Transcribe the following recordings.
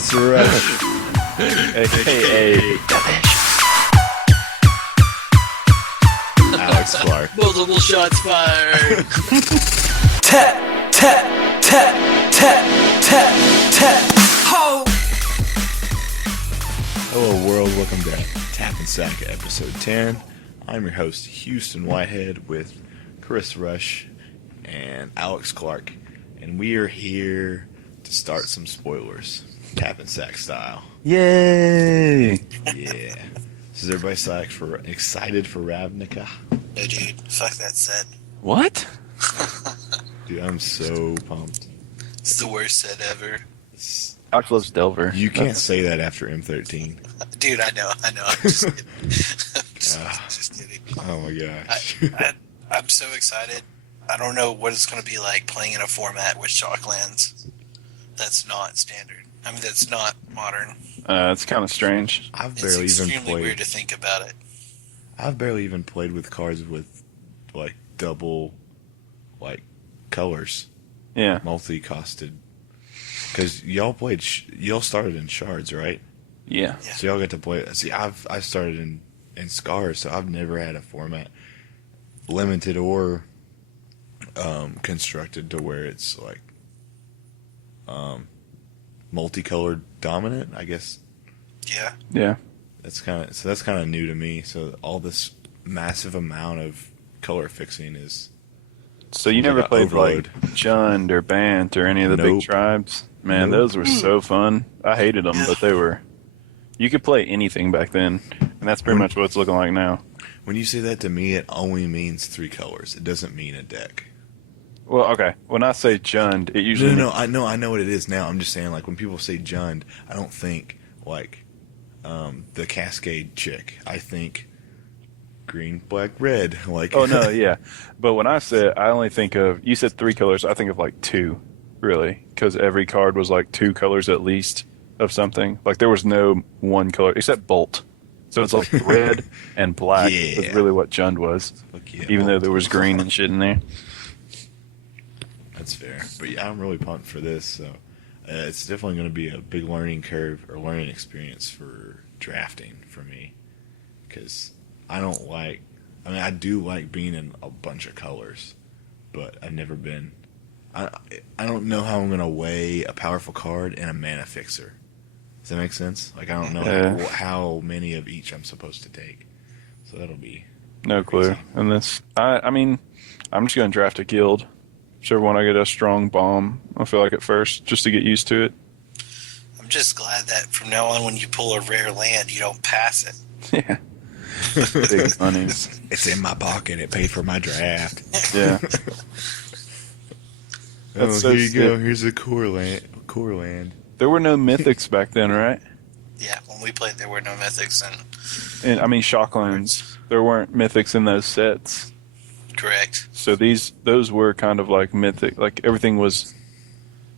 Chris Rush, a.k.a. Alex Clark. Multiple shots fired. Tap, tap, tap, tap, tap, tap. Ho! Hello world, welcome to Tap N Sac episode 10. I'm your host, Houston Whitehead, with Chris Rush and Alex Clark. And we are here to start some spoilers, Tap N Sac style. Yay! Yeah. Is everybody excited for Ravnica? No, dude. Fuck that set. What? Dude, I'm so pumped. It's the worst set ever. Alex loves Delver. You can't say that after M13. Dude, I know. I'm just kidding. Just kidding. Oh my gosh. I'm so excited. I don't know what it's going to be like playing in a format with Shocklands. That's not standard. I mean, that's not modern. It's kind of strange. It's extremely weird to think about it. I've barely even played with cards with, like, double, like, colors. Yeah. Multi-costed. Because y'all started in shards, right? Yeah. So y'all got to play. See, I started in scars, so I've never had a format limited or constructed to where it's like multicolored dominant, I guess. Yeah. Yeah. That's kind of new to me. So all this massive amount of color fixing is. So you never like played overload. like Jund or Bant or any of the Nope. big tribes? Man, Nope. those were so fun. I hated them, but they were. You could play anything back then, and that's pretty much what it's looking like now. When you say that to me, it only means 3 colors. It doesn't mean a deck. Well, okay. When I say Jund, it usually No, I know what it is now. I'm just saying, like, when people say Jund, I don't think like the Cascade chick. I think green, black, red. Like, Oh no, yeah. But when I only think of. You said 3 colors. I think of like 2, really, because every card was like 2 colors at least of something. Like there was no one color except Bolt. So it's like red and black Yeah. is really what Jund was. Fuck yeah, Even though Bolt. there was green and shit in there. That's fair. But yeah, I'm really pumped for this. So it's definitely going to be a big learning curve or learning experience for drafting for me. Because I do like being in a bunch of colors, but I've never been. I don't know how I'm going to weigh a powerful card and a mana fixer. Does that make sense? Like, I don't know how many of each I'm supposed to take. So that'll be No clue. And this, I mean, I'm just going to draft a guild. Whichever one I get a strong bomb, I feel like at first, just to get used to it. I'm just glad that from now on, when you pull a rare land, you don't pass it. Yeah. Big monies. It's in my pocket. It paid for my draft. Yeah. Oh, so here you go. sick. Here's a core land. There were no mythics back then, right? Yeah, when we played, there were no mythics, and And I mean, Shocklands. There weren't mythics in those sets. correct. So those were kind of like mythic. Like everything was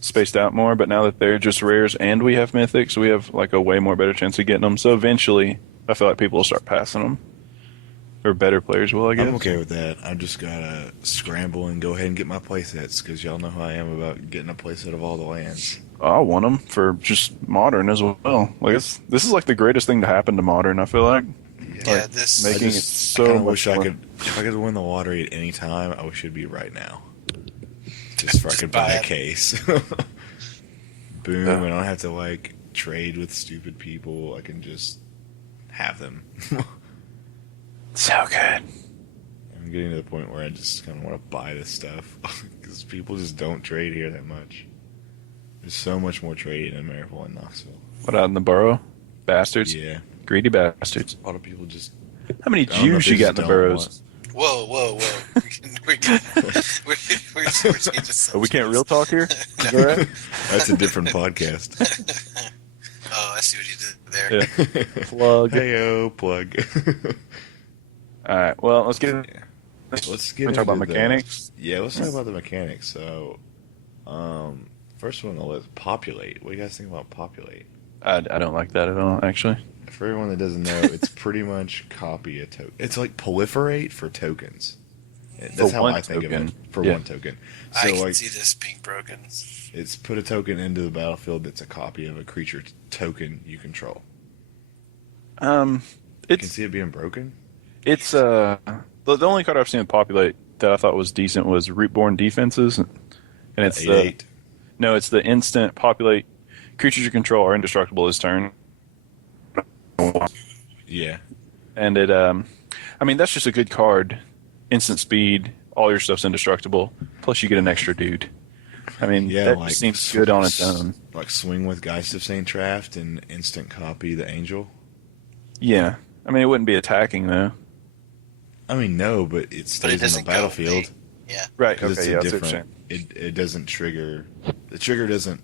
spaced out more, but now that they're just rares and we have mythics, we have like a way more better chance of getting them. So eventually, I feel like people will start passing them. Or better players will, I guess. I'm okay with that. I just gotta scramble and go ahead and get my playsets because y'all know how I am about getting a playset of all the lands. I want them for just Modern as well. Like this is like the greatest thing to happen to Modern, I feel like. Yeah, this making it I so kinda much wish I fun. could. If I could win the lottery at any time, I wish it'd be right now. Just so I could buy buy a it. case. Boom! Yeah. I don't have to like trade with stupid people. I can just have them. So good. I'm getting to the point where I just kind of want to buy this stuff because people just don't trade here that much. There's so much more trading in Maryville and Knoxville. What out in the borough? Bastards. Yeah, Greedy bastards. a lot of people just. How many I don't know if Jews you they got in just the don't boroughs? Whoa. Oh, we can't real talk here? Is that right? That's a different podcast. Oh, I see what you did there. Yeah. Plug. Heyo, plug. All right. Well, let's get. Yeah. Let's get Wanna talk into about mechanics. Yeah, let's talk about the mechanics. So, first one on the list, populate. What do you guys think about populate? I don't like that at all, actually. For everyone that doesn't know, it's pretty much copy a token. It's like proliferate for tokens. That's how one I think token. of it. For Yeah. one token. So I can like see this being broken. it's put a token into the battlefield that's a copy of a creature token you control. You can It's see it being broken. the only card I've seen with populate that I thought was decent was Rootborn Defenses, and it's 8/8. no, it's the instant populate creatures you control are indestructible this turn, Yeah. and it I mean that's just a good card, instant speed, all your stuff's indestructible, plus you get an extra dude. I mean Yeah, that like just seems good on its own. Like swing with Geist of St. Traft and instant copy the Angel. Yeah, I mean it wouldn't be attacking though. I mean, no, but it But it stays in the doesn't go battlefield away. Yeah. Right. because Okay. it's Yeah. a That's what you're different. It doesn't trigger. The trigger doesn't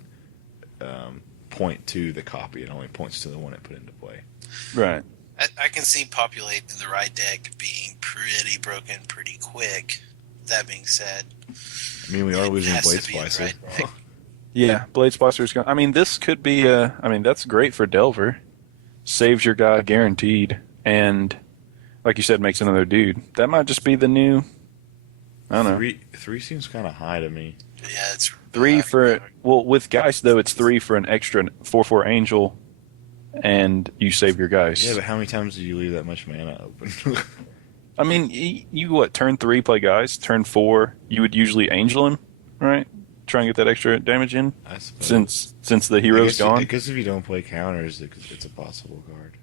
point to the copy. It only points to the one it put into play. saying. Right. I can see populate in the right deck being pretty broken pretty quick. That being said, I mean, we are it losing has Blade to be in the Splicer. right deck. Yeah, Blade Splicer's going. I mean, this could be. I mean, that's great for Delver. Saves your guy guaranteed, and like you said, makes another dude. That might just be the new. I don't know. Three seems kind of high to me. Yeah, it's 3 for with Geist though, it's 3 for an extra 4/4 Angel, and you save your Geist. Yeah, but how many times do you leave that much mana open? I mean, you what? Turn 3 play Geist. Turn 4 you would usually Angel him, right? Try and get that extra damage in. I suppose. Since the I hero's guess gone. Because if you don't play counters, it's a possible card.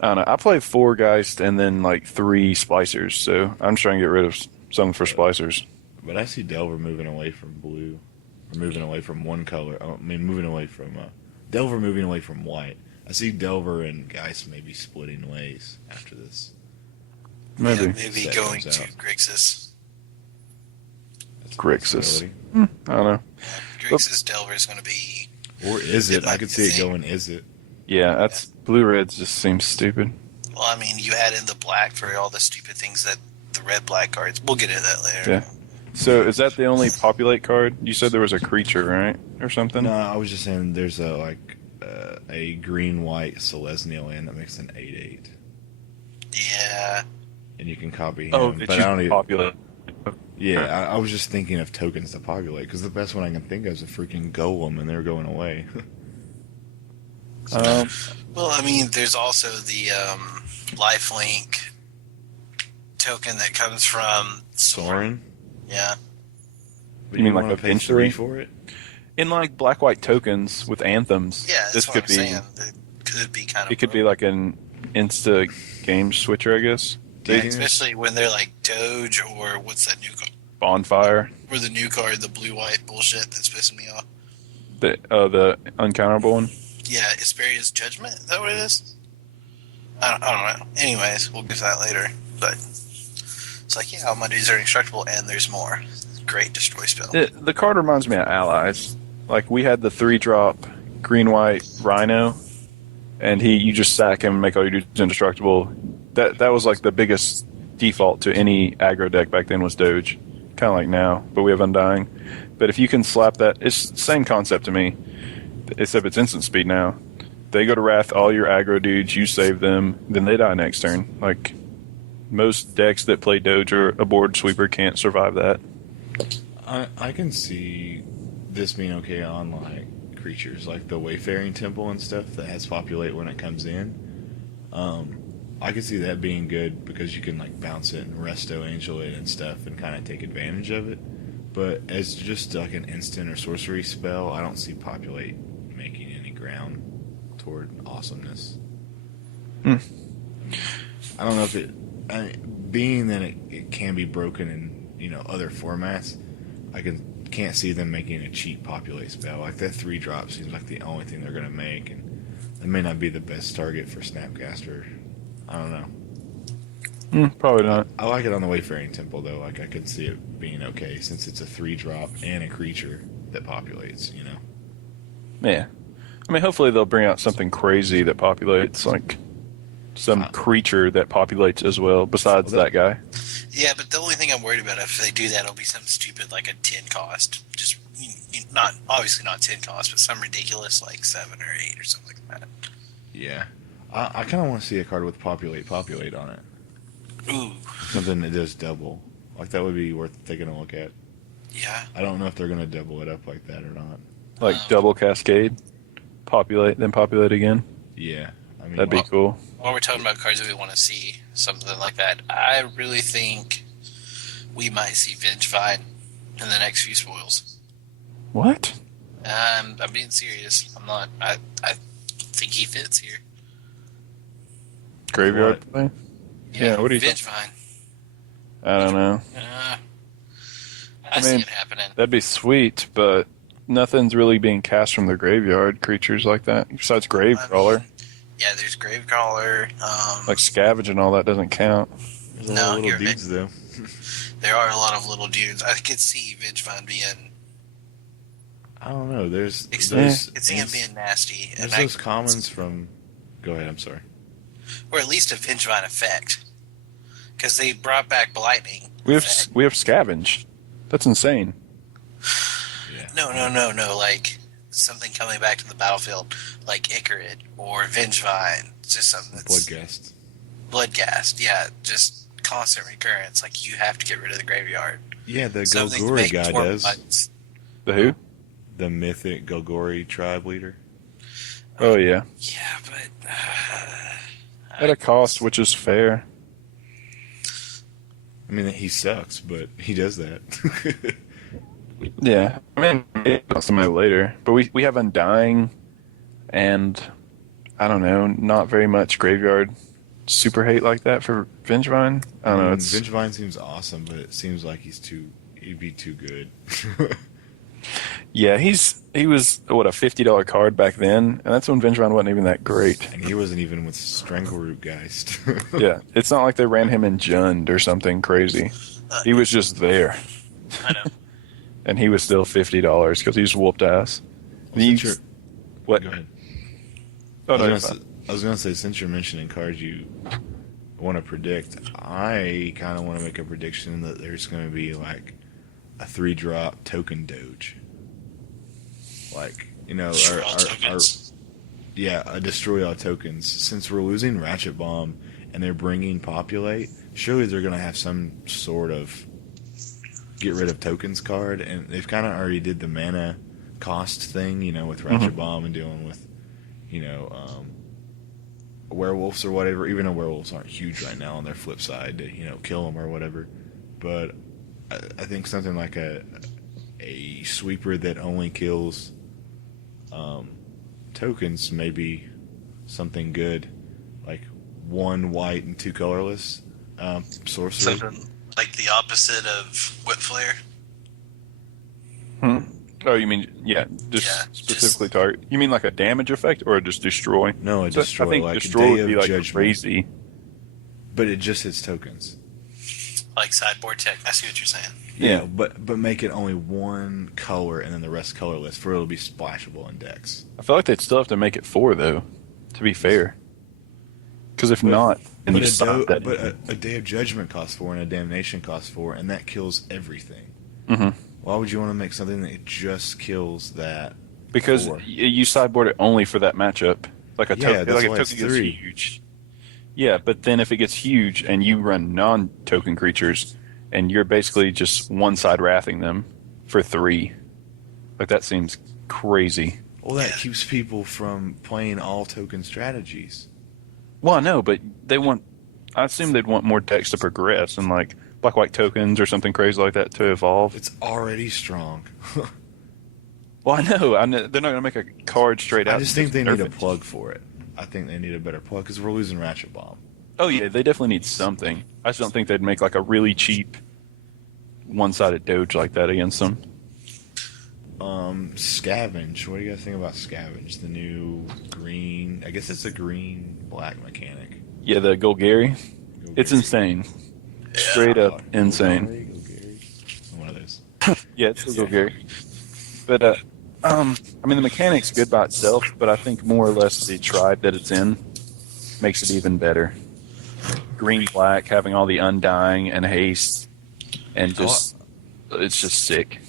I don't know. I play 4 Geist and then like 3 Splicers, so I'm trying to get rid of some for Splicers. But I see Delver moving away from blue, or moving away from one color. I mean, moving away from Delver moving away from white. I see Delver and Geist maybe splitting ways after this. Maybe. Yeah, maybe Set going comes to out. Grixis. That's a Grixis. possibility. I don't know. Grixis Delver is going to be. Or is It it? might I could be see a it thing. going. Is it? Yeah, that's blue reds just seems stupid. Well, I mean, you add in the black for all the stupid things that the red black cards. We'll get into that later. Yeah. So is that the only populate card? You said there was a creature, right, or something? No, I was just saying there's a green white Selesnya land that makes an 8/8, Yeah. and you can copy him. Oh, but that I you don't even. populate. Yeah, I was just thinking of tokens to populate because the best one I can think of is a freaking golem, and they're going away. Well, I mean, there's also the lifelink token that comes from Soren. Yeah. But You mean wanna like a pay bench 3 three? for it? In like black white tokens with anthems, Yeah, that's this what could I'm be. saying. It could be kind of. It could be like an insta game switcher, I guess. Yeah, They- especially when they're like Doge or what's that new card? Bonfire, Or the new card, the blue white bullshit that's pissing me off. the uncounterable one. Yeah, Esperia's Judgment? Is that what it is? I don't know. Anyways, we'll get to that later. But it's like, yeah, all my dudes are indestructible, and there's more. Great destroy spell. The card reminds me of Allies. Like we had the 3-drop green white Rhino, and you just sack him and make all your dudes indestructible. That was like the biggest default to any aggro deck back then was Doge, kind of like now. But we have Undying. But if you can slap that, it's the same concept to me, except it's instant speed now. They go to Wrath, all your aggro dudes, you save them, then they die next turn. Like most decks that play Doge or a board sweeper can't survive that. I can see this being okay on like creatures like the Wayfaring Temple and stuff that has populate when it comes in. I could see that being good because you can like bounce it and resto angel it and stuff and kind of take advantage of it. But as just like an instant or sorcery spell, I don't see populate making any ground toward awesomeness. I don't know if being that it can be broken in other formats. I can't see them making a cheap populate spell. Like that 3-drop seems like the only thing they're going to make, and it may not be the best target for Snapcaster. I don't know. Probably not. I like it on the Wayfaring Temple though. Like I could see it being okay since it's a 3-drop and a creature that populates. Yeah. I mean, hopefully they'll bring out something crazy that populates, like some creature that populates as well, besides that guy. Yeah, but the only thing I'm worried about if they do that, it'll be something stupid like a 10 cost. Just not obviously not 10 cost, but some ridiculous like 7 or 8 or something like that. Yeah, I kind of want to see a card with populate on it. Ooh, Something that does double. Like that would be worth taking a look at. Yeah. I don't know if they're going to double it up like that or not. Like double cascade, populate, then populate again. Yeah, I mean That'd be cool. While we're talking about cards that we want to see, something like that, I really think we might see Vengevine in the next few spoils. What? I'm being serious. I'm not. I think he fits here. Graveyard play? Yeah, what do you think? Vengevine. I don't know. I see it happening. That'd be sweet, but nothing's really being cast from the graveyard, creatures like that, besides Gravecrawler. Yeah, there's Gravecrawler. Like Scavenge and all that doesn't count. There's a lot of little dudes, though. There are a lot of little dudes. I could see Vengevine being... I don't know. I could see him being nasty. There's those commons from... Go ahead, I'm sorry. Or at least a Vengevine effect. Because they brought back Blighting. We have Scavenge. That's insane. Yeah. No. Like, something coming back to the battlefield. Like Icarid or Vengevine. Just something that's... Bloodghast, yeah. Just constant recurrence. Like, you have to get rid of the graveyard. Yeah, the Golgori guy does. Buttons. The who? The mythic Golgori tribe leader. Oh, yeah. Yeah, but... At a cost, which is fair. I mean, he sucks, but he does that. Yeah. I mean, it's somebody later. But we have Undying and, I don't know, not very much graveyard super hate like that for Vengevine. I don't know. Vengevine seems awesome, but it seems like he'd be too good. Yeah, he was, a $50 card back then, and that's when Vengevine wasn't even that great. And he wasn't even with Strangleroot Geist. Yeah, it's not like they ran him in Jund or something crazy. He was just there. I know. And he was still $50 because he just whooped ass. What? Go ahead. Oh, I was going to say, since you're mentioning cards you want to predict, I kind of want to make a prediction that there's going to be like a 3-drop token doge. Like, you know, destroy all tokens. Since we're losing Ratchet Bomb and they're bringing Populate, surely they're going to have some sort of get rid of tokens card, and they've kind of already did the mana cost thing, you know, with Ratchet Bomb and dealing with, you know, werewolves or whatever, even though werewolves aren't huge right now on their flip side to, you know, kill them or whatever. But I think something like a sweeper that only kills tokens may be something good, like 1 white and 2 colorless sorcery. Something like the opposite of Whip Flare. Oh, you mean, specifically target. You mean like a damage effect or just destroy? No, a destroy. I think like destroy would Day be of like Judgment. crazy. But it just hits tokens. Like sideboard tech. I see what you're saying. Yeah, but make it only 1 color and then the rest colorless for it to be splashable in decks. I feel like they'd still have to make it 4, though, to be fair. Because if not, then you stop that. But a Day of Judgment costs 4 and a Damnation costs 4, and that kills everything. Mm-hmm. Why would you want to make something that just kills that? Because you sideboard it only for that matchup. Like a token, that's like why a it's token gets 3. huge. Yeah, but then if it gets huge and you run non-token creatures, and you're basically just one-side wrathing them for 3, like that seems crazy. Well, that keeps people from playing all token strategies. Well, I know, but I assume they'd want more decks to progress and like black white tokens or something crazy like that to evolve. It's already strong. Well, I know. They're not going to make a card straight out. I just think they need a plug for it. I think they need a better plug because we're losing Ratchet Bomb. Oh, yeah, they definitely need something. I just don't think they'd make like a really cheap one-sided Doge like that against them. Scavenge. What do you guys think about Scavenge? The new green... I guess it's a green-black mechanic. Yeah, the Golgari. It's insane. Yeah. Straight up insane. Golgari? One of those. Yeah, it's a Golgari. But, I mean, the mechanic's good by itself, but I think more or less the tribe that it's in makes it even better. Green-black, having all the Undying and haste, and just... It's just sick.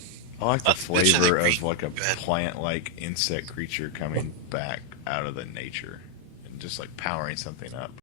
I like the flavor of like a Good. plant-like insect creature coming back out of the nature and just like powering something up.